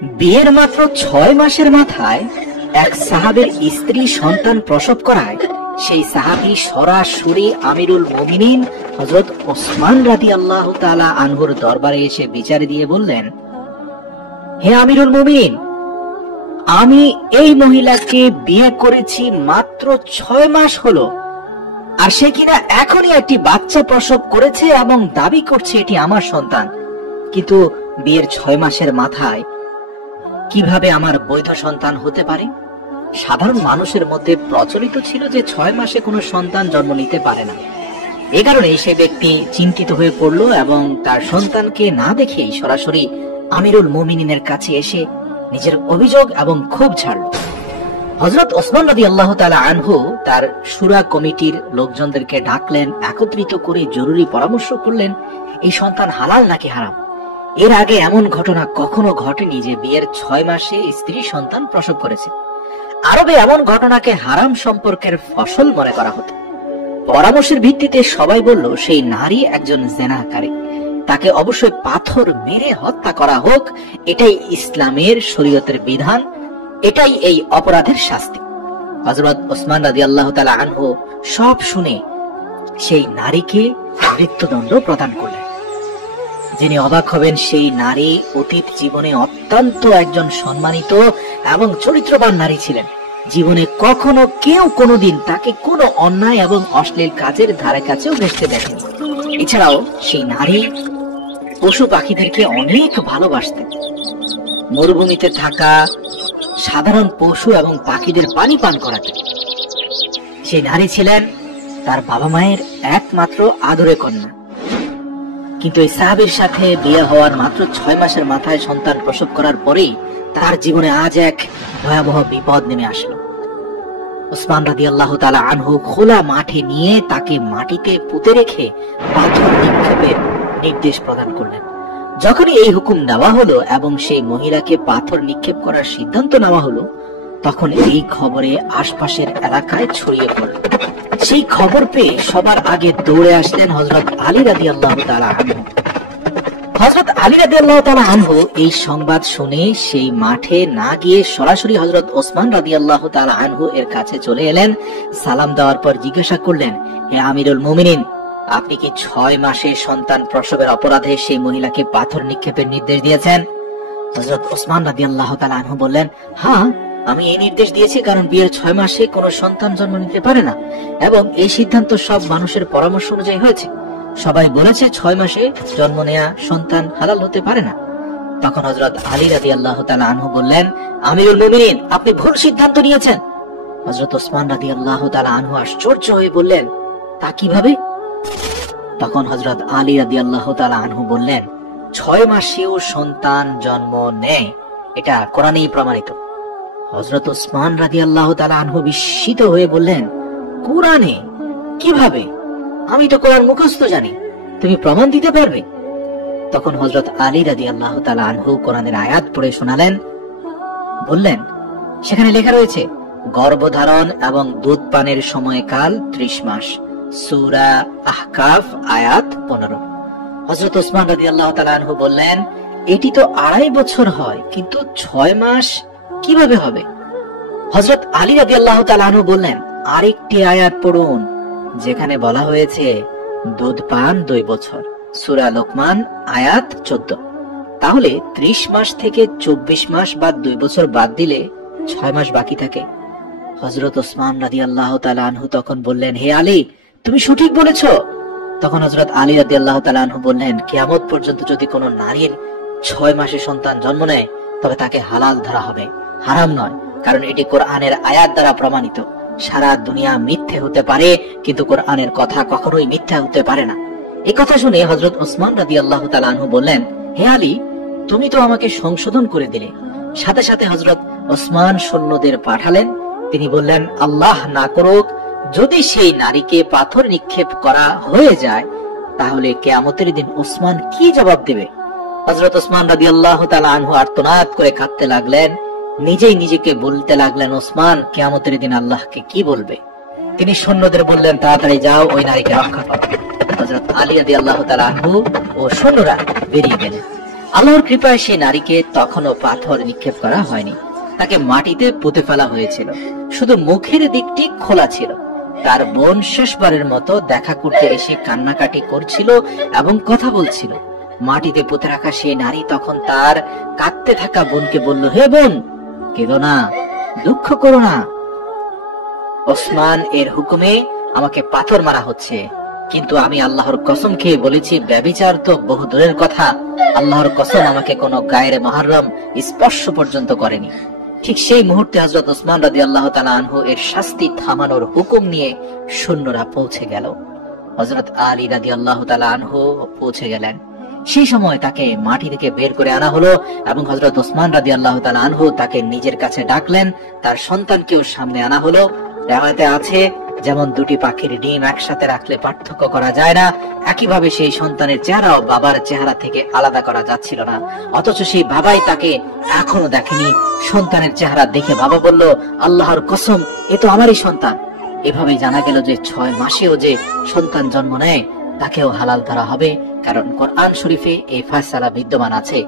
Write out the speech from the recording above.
বিয়ের মাত্র 6 মাসের মাথায় এক সাহাবের স্ত্রী সন্তান প্রসব করায় সেই সাহাবী সরাসরি আমিরুল মুমিনিন হযরত ওসমান রাদিয়াল্লাহু তাআলা আনহুর দরবারে এসে বিচার দিয়ে বললেন, হে আমিরুল মুমিনিন, আমি এই মহিলাকে বিয়ে করেছি মাত্র 6 মাস হলো, আর সে কিনা এখনই একটি বাচ্চা প্রসব করেছে এবং দাবি করছে এটি আমার সন্তান। কিন্তু বিয়ের 6 মাসের মাথায় কিভাবে আমার বৈধ সন্তান হতে পারে? সাধারণ মানুষের মধ্যে প্রচলিত ছিল যে 6 মাসে কোনো সন্তান জন্ম নিতে পারে না। এ কারণে সেই ব্যক্তি চিন্তিত হয়ে পড়ল এবং তার সন্তানকে না দেখেই সরাসরি আমিরুল মুমিনিনের কাছে এসে নিজের অভিযোগ এবং ক্ষোভ ছাড়ল। হযরত ওসমান রাদিয়াল্লাহু তাআলা আনহু তার শুরা কমিটির লোকজনদেরকে ডাকলেন, একত্রিত করে জরুরি পরামর্শ করলেন এই সন্তান হালাল নাকি হারাম। এর আগে এমন ঘটনা কখনো ঘটেনি যে বিয়ের 6 মাসে স্ত্রী সন্তান প্রসব করেছে। আরবে এমন ঘটনাকে হারাম সম্পর্কের ফসল মনে করা হতো। পরামর্শের ভিত্তিতে সবাই বলল সেই নারী একজন জিনাকারী, তাকে অবশ্যই পাথর মেরে হত্যা করা হোক, এটাই ইসলামের শরীয়তের বিধান, এটাই এই অপরাধের শাস্তি। হযরত ওসমান রাদিয়াল্লাহু তাআলা আনহু সব শুনে সেই নারীকে মৃত্যুদণ্ড প্রদান করলেন। যিনি অবাক হবেন, সেই নারী অতীত জীবনে অত্যন্ত একজন সম্মানিত এবং চরিত্রবান নারী ছিলেন। জীবনে কখনো কেউ কোনোদিন তাকে কোনো অন্যায় এবং অশ্লীল কাজের ধারে কাছেও ঘেঁষতে দেখেনি। এছাড়াও সেই নারী পশু পাখিদেরকে অনেক ভালোবাসতেন। মরুভূমিতে থাকা সাধারণ পশু এবং পাখিদের পানি পান করাতেন। সেই নারী ছিলেন তার বাবা মায়ের একমাত্র আদরের কন্যা। কিন্তু এই সাহাবীর সাথে বিয়ে হওয়ার মাত্র 6 মাসের মাথায় সন্তান প্রসব করার পরেই তার জীবনে আজ এক ভয়াবহ বিপদ নেমে আসলো। ওসমান রাদিয়াল্লাহু তাআলা আনহু খোলা মাঠে নিয়ে তাকে মাটিতে পুঁতে রেখে পাথর নিক্ষেপের নির্দেশ প্রদান করলেন। যখনই এই হুকুম দেওয়া হলো এবং সেই মহিলাকে পাথর নিক্ষেপ করার সিদ্ধান্ত নেওয়া হলো, তখন এই খবরে আশপাশের এলাকায় ছড়িয়ে পড়ল। সেই খবর পেয়ে সবার আগে দৌড়ে আসলেন হযরত আলী রাদিয়াল্লাহু তাআলা আনহু। হযরত আলী রাদিয়াল্লাহু তাআলা আনহু এই সংবাদ শুনে সেই মাঠে না গিয়ে সরাসরি হযরত ওসমান রাদিয়াল্লাহু তাআলা আনহু এর কাছে চলে এলেন। সালাম দেওয়ার পর জিজ্ঞাসা করলেন, হে আমিরুল মুমিনিন, আপনি কি 6 মাসে সন্তান প্রসবের অপরাধে সেই মহিলাকে পাথর নিক্ষেপের নির্দেশ দিয়েছেন? হযরত ওসমান রাদিয়াল্লাহু তাআলা আনহু বললেন, হ্যাঁ, আমি এই নির্দেশ দিয়েছি কারণ বিয়ের 6 মাসে কোনো সন্তান জন্ম নিতে পারে না এবং এই সিদ্ধান্ত সব মানুষের পরামর্শ অনুযায়ী হয়েছে। সবাই বলেছে 6 মাসে জন্ম নেয়া সন্তান হালাল হতে পারে না। তখন হযরত আলী রাদিয়াল্লাহু তাআলা আনহু বললেন, আমিরুল মুমিনিন, আপনি ভুল সিদ্ধান্ত নিয়েছেন। হযরত ওসমান রাদিয়াল্লাহু তাআলা আনহু আশ্চর্য হয়ে বললেন, তা কিভাবে? তখন হযরত আলী রাদিয়াল্লাহু তাআলা আনহু বললেন, 6 মাসেও সন্তান জন্ম নেয়, এটা কোরআনেই প্রমাণিত। হযরত ওসমান রাদিয়াল্লাহু তাআলা আনহু বিস্মিত হয়ে বললেন, কোরআনে? কিভাবে? আমি তো কোরআন মুখস্থ জানি, তুমি প্রমাণ দিতে পারবে? তখন হযরত আলী রাদিয়াল্লাহু তাআলা আনহু কোরআনের আয়াত পড়ে শোনালেন। বললেন, সেখানে লেখা রয়েছে, গর্ভধারণ এবং দুধ পানের সময়কাল 30 মাস। সূরা আহকাফ আয়াত 15। হযরত ওসমান রাদিয়াল্লাহু তাআলা আনহু বললেন, এটি তো 2.5 বছর হয়, কিন্তু 6 মাস কিভাবে হবে? হযরত আলী রাদিয়াল্লাহু তাআলা আনহু বললেন, আরেকটি আয়াত পড়ুন যেখানে বলা হয়েছে দুধ পান 2 বছর। সূরা লোকমান আয়াত 14। তাহলে 30 মাস থেকে 24 মাস বা 2 বছর বাদ দিলে 6 মাস বাকি থাকে। হযরত ওসমান রাদিয়াল্লাহু তাআলা আনহু তখন বললেন, হে আলী, তুমি সঠিক বলেছ। তখন হযরত আলী রাদিয়াল্লাহু তাআলা আনহু বললেন, কিয়ামত পর্যন্ত যদি কোনো নারীর 6 মাসে সন্তান জন্ম নেয় তবে তাকে হালাল ধরা হবে, হারাম নয়, কারণ এটি কোরআনের আয়াত দ্বারা প্রমাণিত। সারা দুনিয়া মিথ্যে হতে পারে, কিন্তু কোরআনের কথা কখনোই মিথ্যা হতে পারে না। এই কথা শুনে হযরত ওসমান রাদিয়াল্লাহু তাআলা আনহু বললেন, হে আলী, তুমি তো আমাকে সংশোধন করে দিলে। সাথে সাথে হযরত ওসমান সৈন্যদের পাঠালেন। তিনি বললেন, আল্লাহ না করুক, যদি সেই নারীকে পাথর নিক্ষেপ করা হয়ে যায় তাহলে কিয়ামতের দিন ওসমান কি জবাব দেবে? হযরত ওসমান রাদিয়াল্লাহু তাআলা আনহু আর্তনাদ করে কাঁদতে লাগলেন। নিজেই নিজেকে বলতে লাগলেন, ওসমান কিয়ামতের দিন আল্লাহকে কি বলবে? তিনি সৈন্যদের বললেন, তাড়াতাড়ি যাও, ওই নারীকে রক্ষা করো। হযরত আলী রাদিয়াল্লাহু তাআলা আনহু ও সৈন্যরা বেরিয়ে গেলেন। আল্লাহর কৃপায় সেই নারীকে তখনও পাথর নিক্ষেপ করা হয়নি, তাকে মাটিতে পুঁতে ফেলা হয়েছিল, শুধু মুখের দিকটি খোলা ছিল। তার বোন শেষবারের মতো দেখা করতে এসে কান্নাকাটি করছিল এবং কথা বলছিল। মাটিতে পুঁতে রাখা সেই নারী তখন তার কাঁদতে থাকা বোনকে বলল, হে বোন, কেঁদো না, দুঃখ করো না, ওসমান এর হুকুমে আমাকে পাথর মারা হচ্ছে, কিন্তু আমি আল্লাহর কসম খেয়ে বলেছি, ব্যভিচার তো বহু দূরের কথা, আল্লাহর কসম আমাকে কোনো গায়ের মুহাররম স্পর্শ পর্যন্ত করেনি। ঠিক সেই মুহূর্তে হযরত ওসমান রাদিয়াল্লাহু তাআলা আনহু এর শাস্তি থামানোর হুকুম নিয়ে সৈন্যরা পৌঁছে গেল। হযরত আলী রাদিয়াল্লাহু তাআলা আনহু পৌঁছে গেলেন। সেই সময় তাকে মাটি থেকে বের করে আনা হলো এবং হযরত ওসমান রাদিয়াল্লাহু তাআলা আনহু তাকে নিজের কাছে ডাকলেন। তার সন্তানকেও সামনে আনা হলো। রিওয়ায়াতে আছে, যেমন দুটি পাখির ডিম একসাথে রাখলে পার্থক্য করা যায় না, একইভাবে সেই সন্তানের চেহারাও বাবার চেহারা থেকে আলাদা করা যাচ্ছিল না। অথচ সেই বাবাই তাকে এখনো দেখেনি। সন্তানের চেহারা দেখে বাবা বলল, আল্লাহর কসম, এ তো আমারই সন্তান। এভাবে জানা গেল যে 6 মাসেও যে সন্তান জন্ম নেয় তাকেও হালাল ধরা হবে, কারণ কোরআন শরীফে এই ফয়সালা বিদ্যমান আছে।